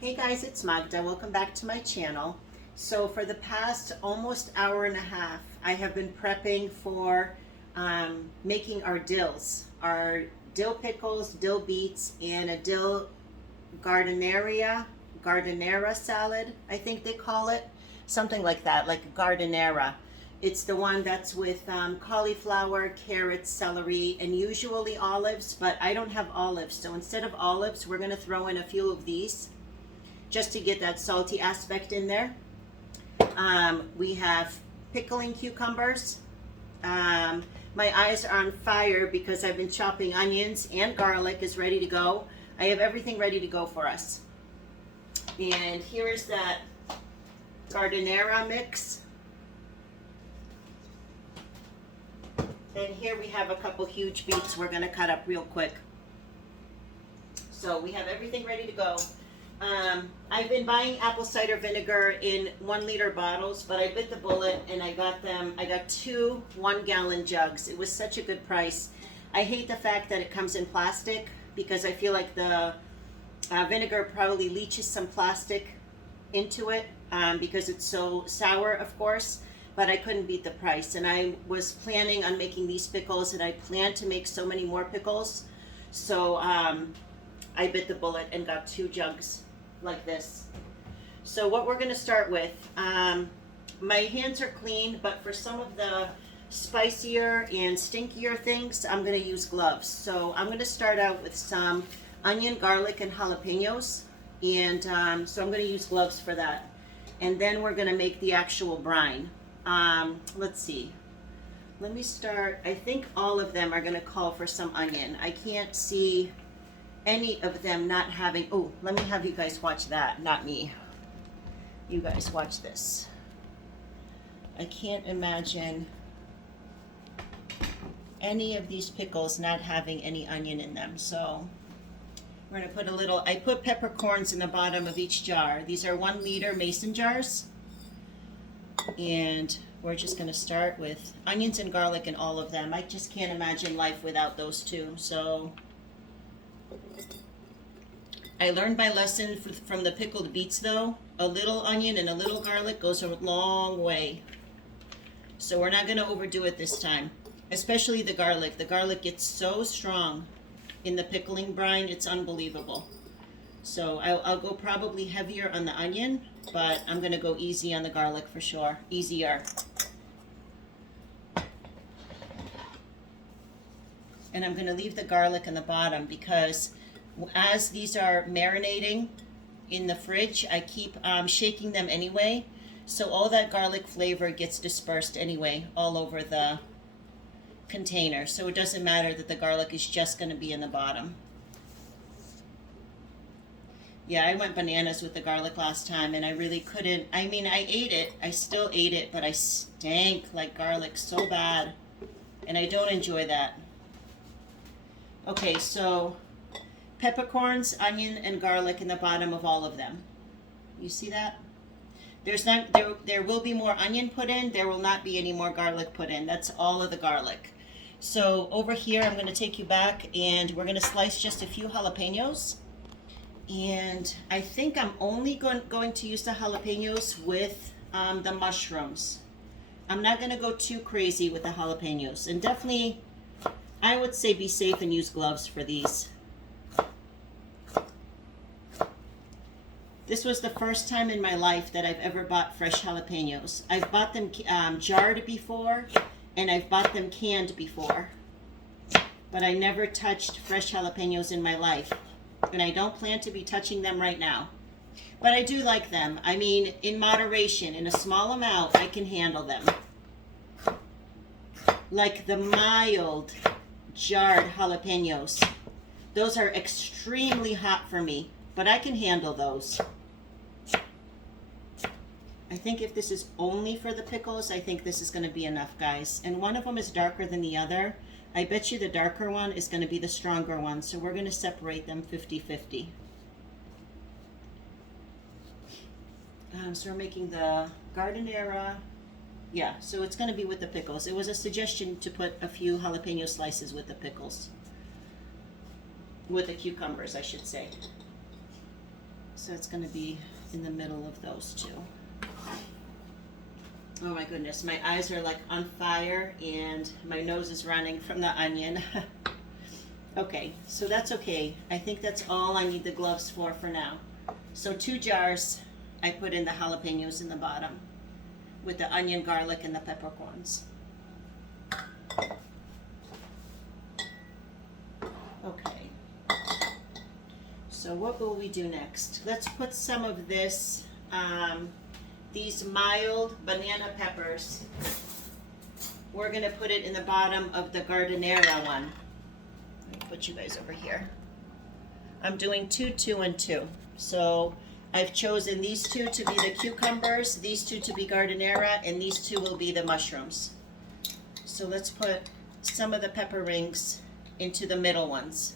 Hey guys, it's Magda. Welcome back to my channel. So for the past almost hour and a half, I have been prepping for making our dill pickles, dill beets, and a dill gardinera salad, I think they call it. Something like that, like a gardinera. It's the one that's with cauliflower, carrots, celery, and usually olives, but I don't have olives. So instead of olives, we're gonna throw in a few of these just to get that salty aspect in there. We have pickling cucumbers. My eyes are on fire because I've been chopping onions, and garlic is ready to go. I have everything ready to go for us. And here is that gardinera mix. And here we have a couple huge beets we're gonna cut up real quick. So we have everything ready to go. I've been buying apple cider vinegar in 1 liter bottles, but I bit the bullet and I got two 1-gallon jugs. It was such a good price. I hate the fact that it comes in plastic because I feel like the vinegar probably leaches some plastic into it because it's so sour, of course, but I couldn't beat the price. And I was planning on making these pickles, and I plan to make so many more pickles. So I bit the bullet and got 2 jugs like this. So what we're going to start with, my hands are clean, but for some of the spicier and stinkier things, I'm going to use gloves. So I'm going to start out with some onion, garlic, and jalapenos, and so I'm going to use gloves for that. And then we're going to make the actual brine. Let's see. Let me start. I think all of them are going to call for some onion. I can't see any of them not having. Oh, let me have you guys watch that, not me. You guys watch this. I can't imagine any of these pickles not having any onion in them. So we're gonna put a little, I put peppercorns in the bottom of each jar. These are 1 liter mason jars. And we're just gonna start with onions and garlic in all of them. I just can't imagine life without those two. So I learned my lesson from the pickled beets though. A little onion and a little garlic goes a long way. So we're not going to overdo it this time. Especially the garlic. The garlic gets so strong in the pickling brine, it's unbelievable. So I'll go probably heavier on the onion, but I'm going to go easy on the garlic for sure. Easier. And I'm going to leave the garlic in the bottom because as these are marinating in the fridge, I keep shaking them anyway. So all that garlic flavor gets dispersed anyway all over the container. So it doesn't matter that the garlic is just going to be in the bottom. Yeah, I went bananas with the garlic last time and I really couldn't. I mean, I ate it. I still ate it, but I stank like garlic so bad. And I don't enjoy that. Okay, so peppercorns, onion, and garlic in the bottom of all of them. You see that? There will be more onion put in. There will not be any more garlic put in. That's all of the garlic. So over here, I'm going to take you back, and we're going to slice just a few jalapenos. And I think I'm only going to use the jalapenos with the mushrooms. I'm not going to go too crazy with the jalapenos. And definitely, I would say be safe and use gloves for these. This was the first time in my life that I've ever bought fresh jalapenos. I've bought them jarred before, and I've bought them canned before. But I never touched fresh jalapenos in my life. And I don't plan to be touching them right now. But I do like them. I mean, in moderation, in a small amount, I can handle them. Like the mild jarred jalapenos. Those are extremely hot for me, but I can handle those. I think if this is only for the pickles, I think this is going to be enough, guys. And one of them is darker than the other. I bet you the darker one is going to be the stronger one, so we're going to separate them 50-50. So we're making the gardinera. Yeah, so it's going to be with the pickles. It was a suggestion to put a few jalapeno slices with the pickles. With the cucumbers, I should say. So it's going to be in the middle of those two. Oh my goodness, my eyes are like on fire and my nose is running from the onion. Okay, so that's okay. I think that's all I need the gloves for now. So 2 jars, I put in the jalapenos in the bottom with the onion, garlic, and the peppercorns. Okay. So what will we do next? Let's put some of this, these mild banana peppers. We're gonna put it in the bottom of the giardiniera one. Let me put you guys over here. I'm doing 2, 2, and 2. So I've chosen these 2 to be the cucumbers, these 2 to be giardiniera, and these 2 will be the mushrooms. So let's put some of the pepper rings into the middle ones.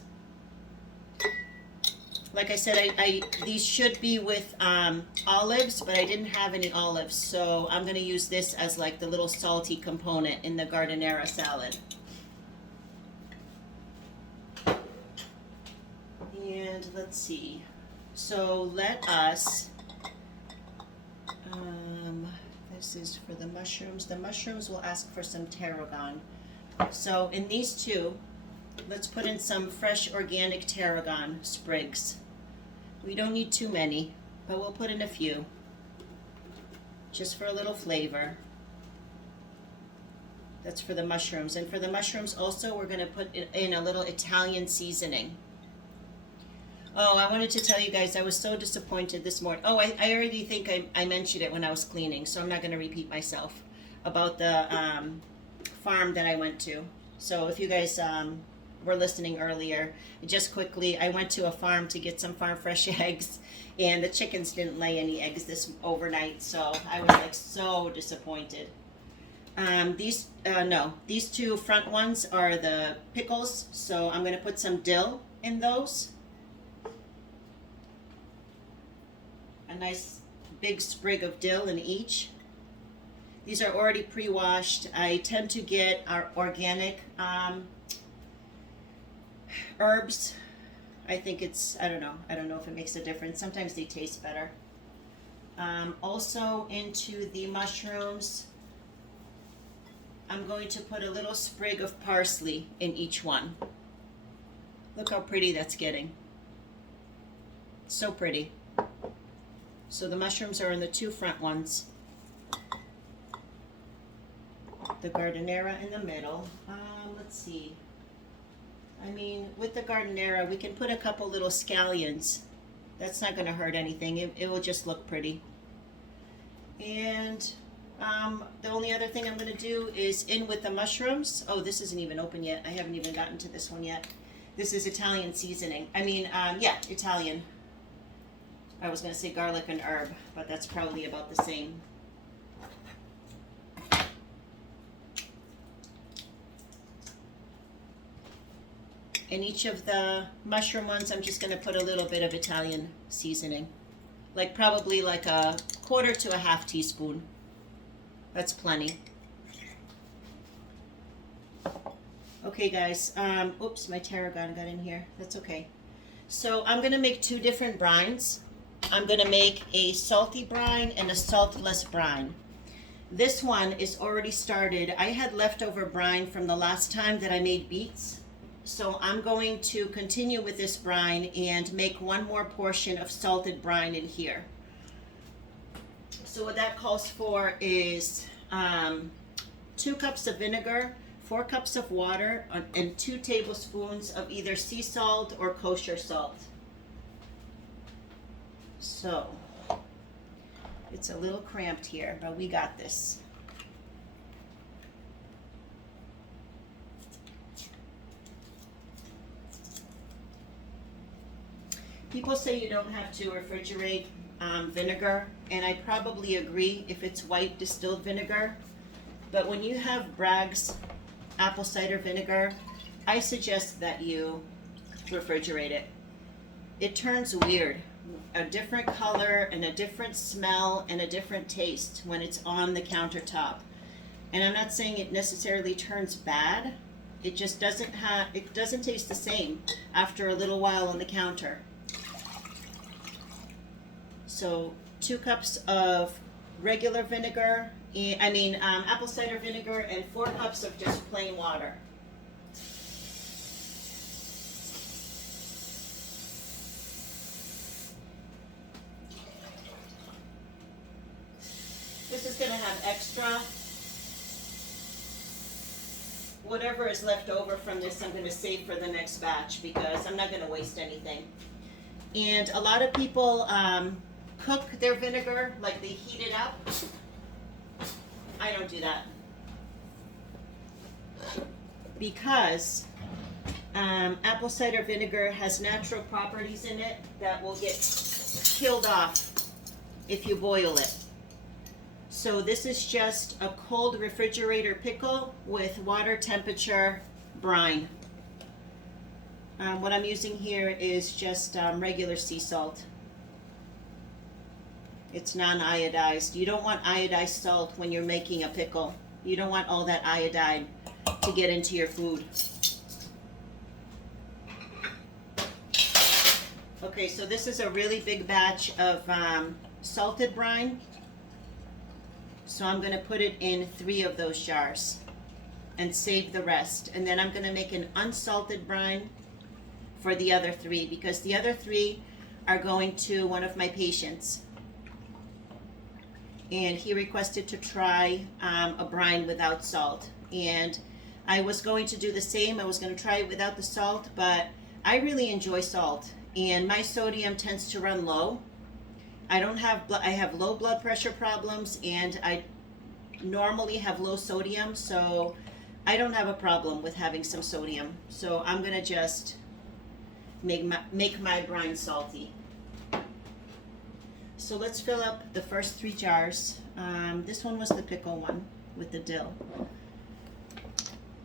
Like I said, these should be with olives, but I didn't have any olives, so I'm going to use this as like the little salty component in the giardiniera salad. And let's see. So let us, this is for the mushrooms. The mushrooms will ask for some tarragon. So in these 2, let's put in some fresh organic tarragon sprigs. We don't need too many, but we'll put in a few, just for a little flavor. That's for the mushrooms. And for the mushrooms also, we're going to put in a little Italian seasoning. Oh, I wanted to tell you guys, I was so disappointed this morning. Oh, I already think I mentioned it when I was cleaning, so I'm not going to repeat myself about the farm that I went to. So if you guys were listening earlier, just quickly, I went to a farm to get some farm fresh eggs, and the chickens didn't lay any eggs this overnight, so I was like so disappointed. These 2 front ones are the pickles, so I'm going to put some dill in those. A nice big sprig of dill in each. These are already pre-washed. I tend to get our organic herbs. I think it's, I don't know if it makes a difference. Sometimes they taste better. Also into the mushrooms, I'm going to put a little sprig of parsley in each one. Look how pretty that's getting. So pretty. So the mushrooms are in the 2 front ones. The giardiniera in the middle. Let's see. I mean, with the giardiniera, we can put a couple little scallions. That's not going to hurt anything. It will just look pretty. And the only other thing I'm going to do is in with the mushrooms. Oh, this isn't even open yet. I haven't even gotten to this one yet. This is Italian seasoning. Yeah, Italian. I was going to say garlic and herb, but that's probably about the same. In each of the mushroom ones, I'm just going to put a little bit of Italian seasoning. Like probably like a 1/4 to a 1/2 teaspoon. That's plenty. Okay guys, oops, my tarragon got in here. That's okay. So I'm going to make 2 different brines. I'm going to make a salty brine and a saltless brine. This one is already started. I had leftover brine from the last time that I made beets. So I'm going to continue with this brine and make 1 more portion of salted brine in here. So what that calls for is 2 cups of vinegar, 4 cups of water, and 2 tablespoons of either sea salt or kosher salt. So, it's a little cramped here, but we got this. People say you don't have to refrigerate vinegar, and I probably agree if it's white distilled vinegar. But when you have Bragg's apple cider vinegar, I suggest that you refrigerate it. It turns weird. A different color and a different smell and a different taste when it's on the countertop. And I'm not saying it necessarily turns bad. It just doesn't taste the same after a little while on the counter. So 2 cups of regular vinegar, apple cider vinegar, and 4 cups of just plain water. This is going to have extra. Whatever is left over from this, I'm going to save for the next batch because I'm not going to waste anything. And a lot of people cook their vinegar, like they heat it up. I don't do that because apple cider vinegar has natural properties in it that will get killed off if you boil it. So this is just a cold refrigerator pickle with water temperature brine. What I'm using here is just regular sea salt. It's non-iodized. You don't want iodized salt when you're making a pickle. You don't want all that iodine to get into your food. Okay, so this is a really big batch of salted brine. So I'm going to put it in 3 of those jars and save the rest. And then I'm going to make an unsalted brine for the other 3 because the other 3 are going to one of my patients. And he requested to try a brine without salt. And I was going to do the same. I was going to try it without the salt, but I really enjoy salt. And my sodium tends to run low. I have low blood pressure problems, and I normally have low sodium, so I don't have a problem with having some sodium. So I'm gonna just make my brine salty. So let's fill up the first 3 jars. This one was the pickle one with the dill.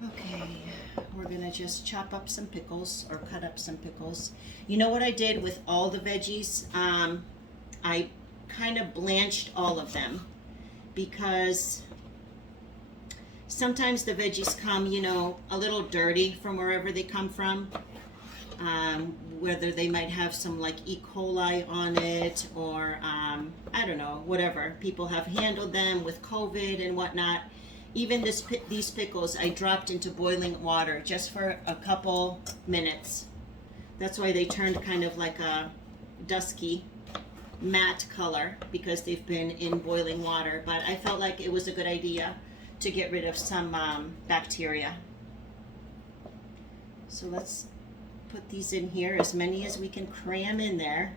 Okay, we're gonna just chop up some pickles or cut up some pickles. You know what I did with all the veggies? I kind of blanched all of them because sometimes the veggies come, you know, a little dirty from wherever they come from. Whether they might have some like E. coli on it or I don't know, whatever. People have handled them with COVID and whatnot. Even these pickles I dropped into boiling water just for a couple minutes. That's why they turned kind of like a dusky matte color because they've been in boiling water, but I felt like it was a good idea to get rid of some bacteria. So let's put these in here, as many as we can cram in there.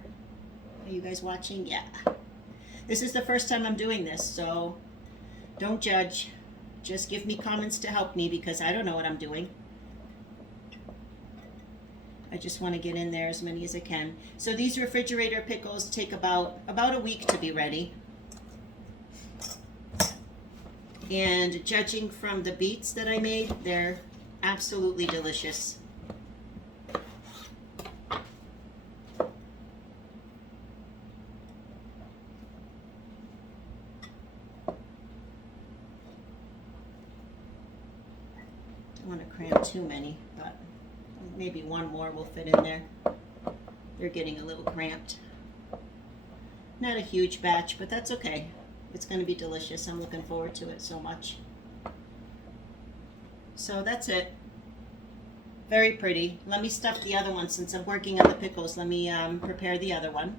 Are you guys watching? Yeah. This is the first time I'm doing this, so don't judge. Just give me comments to help me because I don't know what I'm doing. I just want to get in there as many as I can. So these refrigerator pickles take about a week to be ready. And judging from the beets that I made, they're absolutely delicious. I don't want to cram too many, but maybe one more will fit in there. They're getting a little cramped. Not a huge batch, but that's okay. It's going to be delicious. I'm looking forward to it so much. So that's it. Very pretty. Let me stuff the other one since I'm working on the pickles. Let me prepare the other one.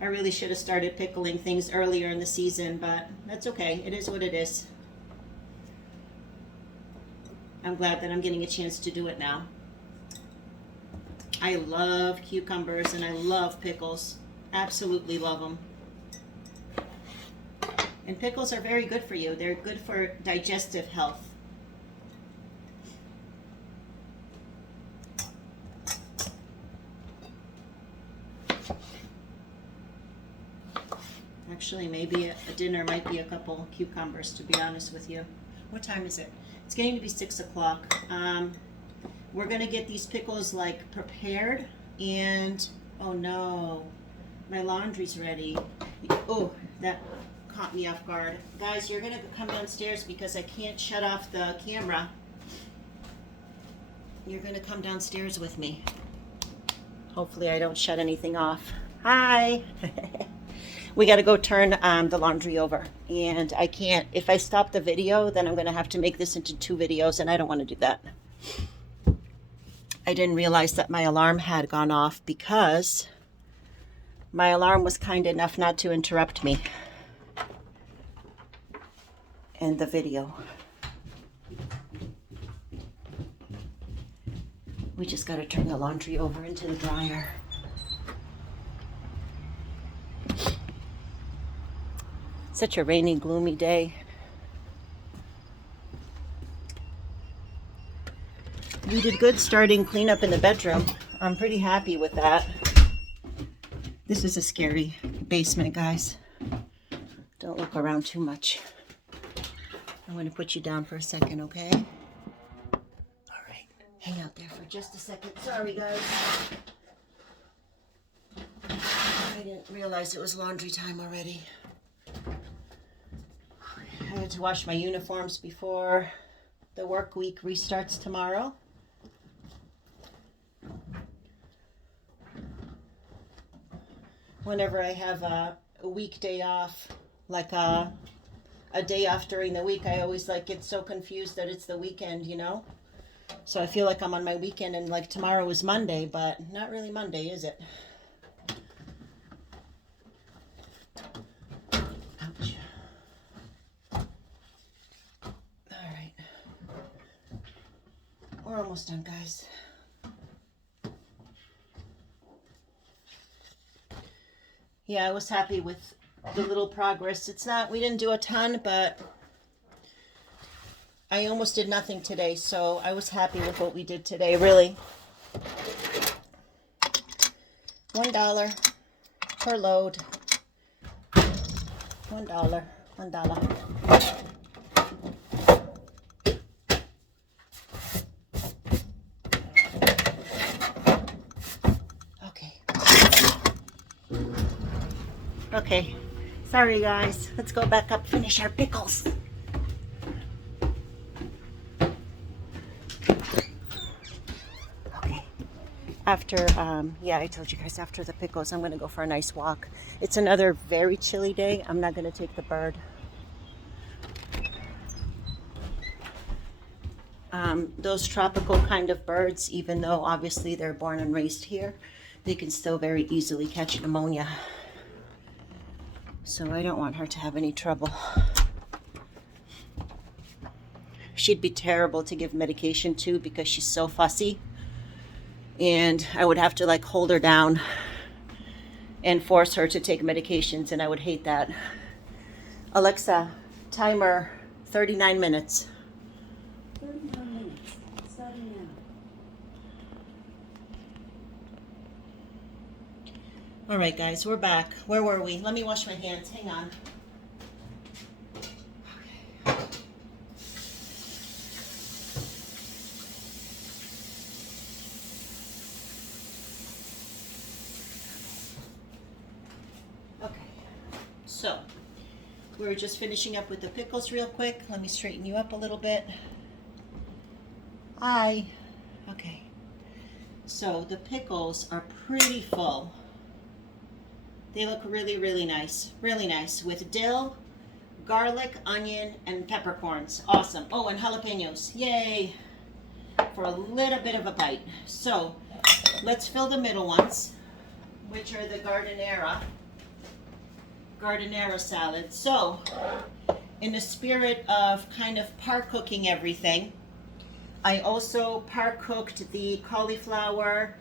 I really should have started pickling things earlier in the season, but that's okay. It is what it is. I'm glad that I'm getting a chance to do it now. I love cucumbers and I love pickles. Absolutely love them. And pickles are very good for you. They're good for digestive health. Actually, maybe a dinner might be a couple cucumbers, to be honest with you. What time is it? It's getting to be 6 o'clock. We're going to get these pickles like prepared and, oh no, my laundry's ready. Oh, that caught me off guard. Guys, you're gonna come downstairs because I can't shut off the camera. You're gonna come downstairs with me. Hopefully I don't shut anything off. Hi. We got to go turn the laundry over, and I can't. If I stop the video, then I'm going to have to make this into 2 videos, and I don't want to do that. I didn't realize that my alarm had gone off because my alarm was kind enough not to interrupt me in the video. We just got to turn the laundry over into the dryer. Such a rainy, gloomy day. We did good starting cleanup in the bedroom. I'm pretty happy with that. This is a scary basement, guys. Don't look around too much. I'm going to put you down for a second, okay? All right. Hang out there for just a second. Sorry, guys. I didn't realize it was laundry time already. I had to wash my uniforms before the work week restarts tomorrow. Whenever I have a weekday off, like a day off during the week, I always like get so confused that it's the weekend, you know? So I feel like I'm on my weekend and like tomorrow is Monday, but not really Monday, is it? Ouch. All right. We're almost done, guys. Yeah, I was happy with the little progress. We didn't do a ton, but I almost did nothing today, so I was happy with what we did today, really. $1 per load. $1. Okay, sorry guys. Let's go back up, finish our pickles. Okay, after, I told you guys after the pickles, I'm gonna go for a nice walk. It's another very chilly day. I'm not gonna take the bird. Those tropical kind of birds, even though obviously they're born and raised here, they can still very easily catch pneumonia. So I don't want her to have any trouble. She'd be terrible to give medication to because she's so fussy. And I would have to like hold her down and force her to take medications, and I would hate that. Alexa, timer 39 minutes. 39 minutes. Starting now. All right, guys, we're back. Where were we? Let me wash my hands. Hang on. Okay. So, we were just finishing up with the pickles real quick. Let me straighten you up a little bit. Hi. Okay. So, the pickles are pretty full. They look really, really nice. Really nice. With dill, garlic, onion, and peppercorns. Awesome. Oh, and jalapenos. Yay! For a little bit of a bite. So, let's fill the middle ones, which are the Gardenera salad. So, in the spirit of kind of par cooking everything, I also par cooked the cauliflower,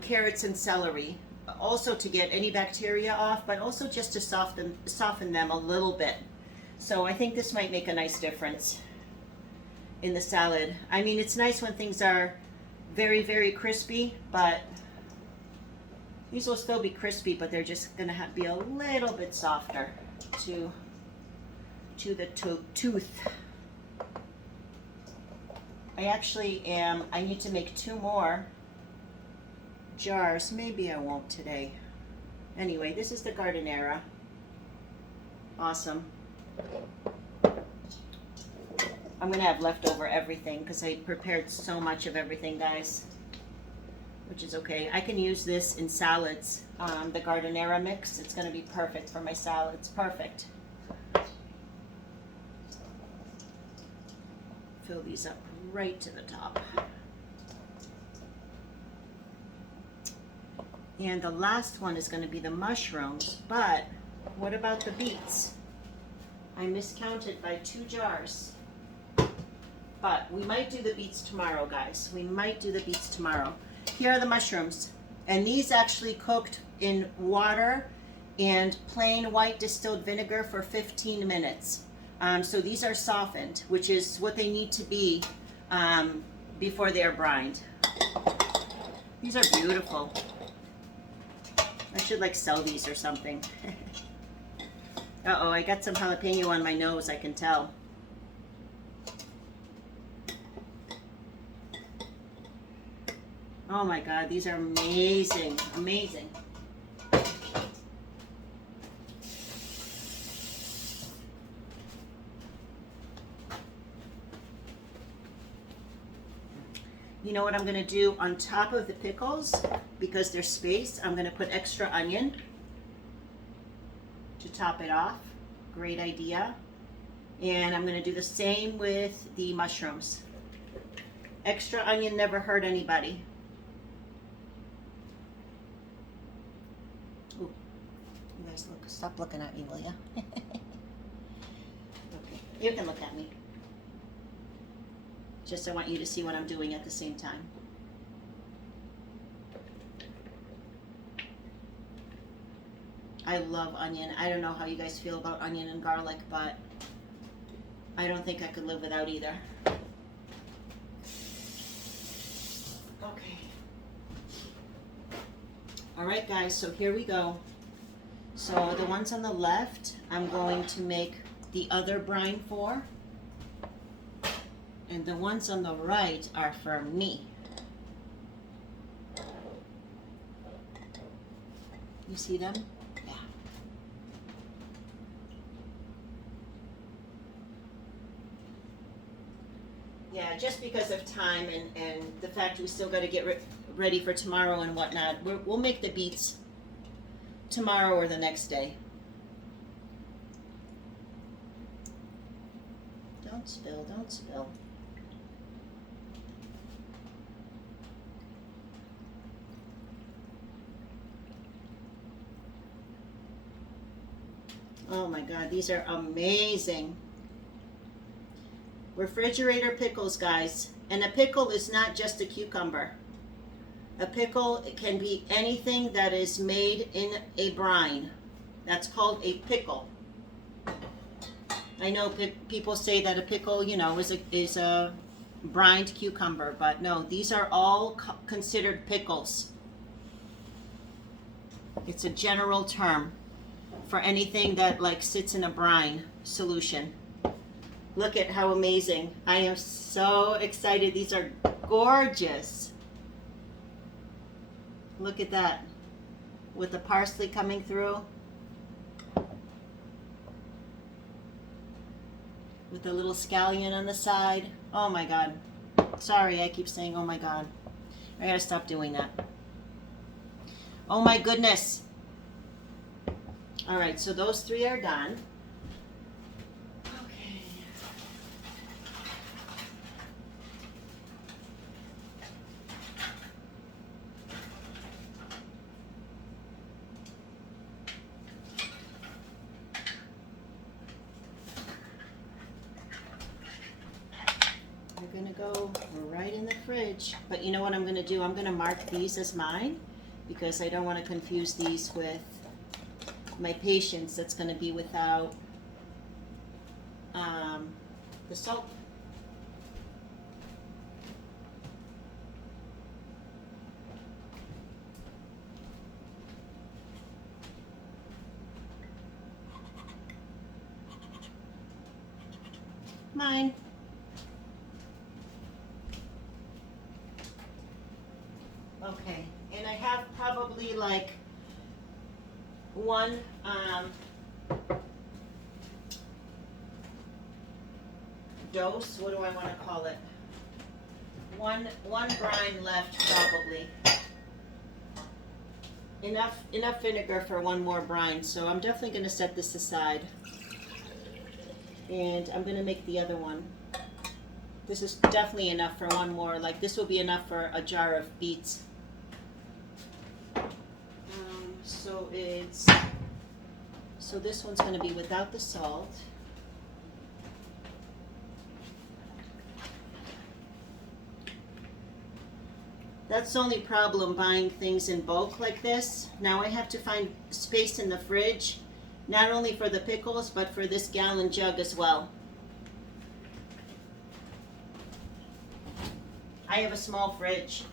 carrots, and celery. Also to get any bacteria off, but also just to soften them a little bit. So I think this might make a nice difference in the salad. I mean, it's nice when things are very, very crispy, but these will still be crispy, but they're just gonna be a little bit softer to the tooth. I need to make 2 more jars. Maybe I won't today. Anyway, this is the Gardenera. Awesome. I'm gonna have leftover everything because I prepared so much of everything, guys, which is okay. I can use this in salads. The Gardenera mix, it's gonna be perfect for my salads. Perfect. Fill these up right to the top. And the last one is gonna be the mushrooms, but what about the beets? I miscounted by 2 jars. But we might do the beets tomorrow, guys. We might do the beets tomorrow. Here are the mushrooms. And these actually cooked in water and plain white distilled vinegar for 15 minutes. So these are softened, which is what they need to be before they are brined. These are beautiful. I should like sell these or something. Uh-oh, I got some jalapeno on my nose, I can tell. Oh my God, these are amazing, amazing. You know what I'm gonna do on top of the pickles, because there's space, I'm gonna put extra onion to top it off. Great idea. And I'm gonna do the same with the mushrooms. Extra onion never hurt anybody. Ooh, you guys look, stop looking at me, will ya? Okay, you can look at me. Just I want you to see what I'm doing at the same time. I love onion. I don't know how you guys feel about onion and garlic, but I don't think I could live without either. Okay. All right, guys, so here we go. So the ones on the left, I'm going to make the other brine for. And the ones on the right are for me. You see them? Yeah. Yeah, just because of time and the fact we still got to get ready for tomorrow and whatnot, we'll make the beets tomorrow or the next day. Don't spill, don't spill. Oh my God, these are amazing. Refrigerator pickles, guys. And a pickle is not just a cucumber. A pickle can be anything that is made in a brine. That's called a pickle. I know people say that a pickle, you know, is a brined cucumber, but no, these are all considered pickles. It's a general term for anything that like sits in a brine solution. Look at how amazing. I am so excited. These are gorgeous. Look at that. With the parsley coming through. With the little scallion on the side. Oh my God. Sorry, I keep saying oh my God. I gotta stop doing that. Oh my goodness. All right, so those 3 are done. Okay. They're gonna go right in the fridge. But you know what I'm gonna do? I'm gonna mark these as mine because I don't want to confuse these with my patients that's going to be without the soap. Mine. Okay, and I have probably like one dose. What do I want to call it? One brine left probably. Enough vinegar for one more brine. So I'm definitely going to set this aside. And I'm going to make the other one. This is definitely enough for one more. Like this will be enough for a jar of beets. So this one's going to be without the salt. That's the only problem buying things in bulk like this. Now I have to find space in the fridge, not only for the pickles, but for this gallon jug as well. I have a small fridge.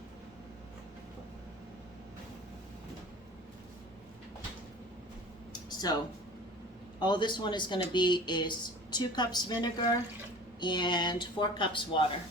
So all this one is going to be is 2 cups vinegar and 4 cups water.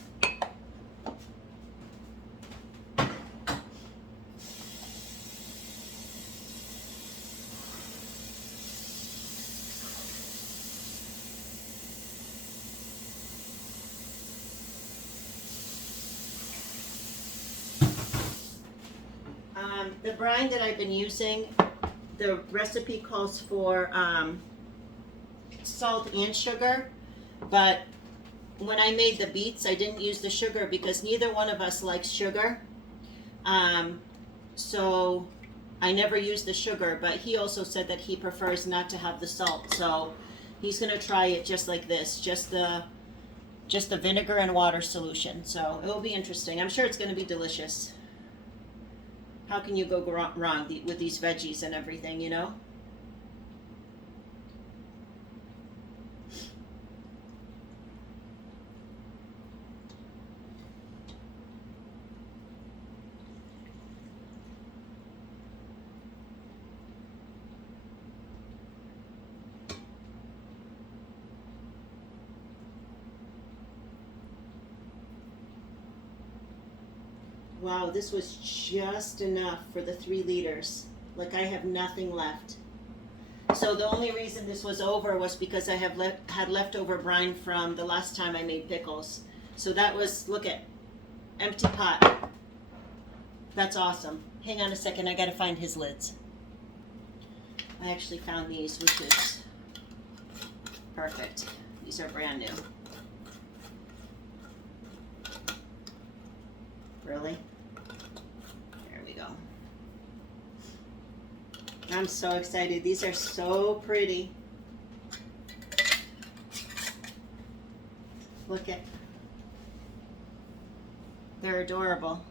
The brine that I've been using, the recipe calls for salt and sugar, but when I made the beets, I didn't use the sugar because neither one of us likes sugar. So I never used the sugar, but he also said that he prefers not to have the salt. So he's gonna try it just like this, just the vinegar and water solution. So it will be interesting. I'm sure it's gonna be delicious. How can you go wrong with these veggies and everything, you know? Wow, this was just enough for the 3 liters. Like I have nothing left. So the only reason this was over was because I had leftover brine from the last time I made pickles. So that was, look at, empty pot. That's awesome. Hang on a second, I gotta find his lids. I actually found these, which is perfect. These are brand new. Really? There we go. I'm so excited. These are so pretty. Look at, they're adorable.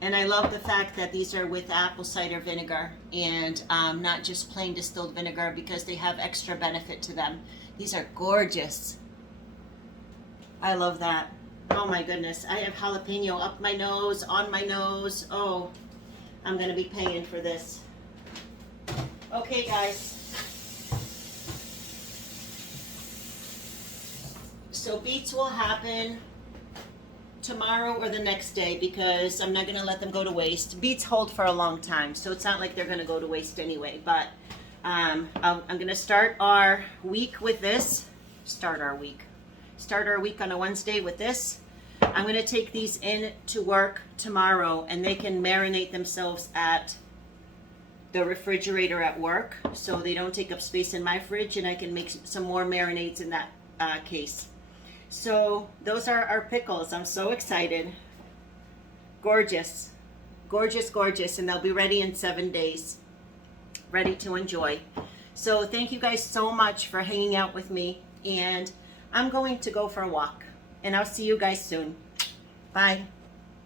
And I love the fact that these are with apple cider vinegar and not just plain distilled vinegar because they have extra benefit to them. These are gorgeous. I love that. Oh my goodness, I have jalapeno up my nose, on my nose. Oh, I'm gonna be paying for this. Okay guys. So beets will happen tomorrow or the next day because I'm not gonna let them go to waste. Beets hold for a long time, so it's not like they're gonna go to waste anyway, but I'm gonna start our week with this. Start our week on a Wednesday with this. I'm going to take these in to work tomorrow and they can marinate themselves at the refrigerator at work so they don't take up space in my fridge and I can make some more marinades in that case. So those are our pickles. I'm so excited. Gorgeous. Gorgeous, gorgeous. And they'll be ready in 7 days. Ready to enjoy. So thank you guys so much for hanging out with me. And I'm going to go for a walk, and I'll see you guys soon. Bye.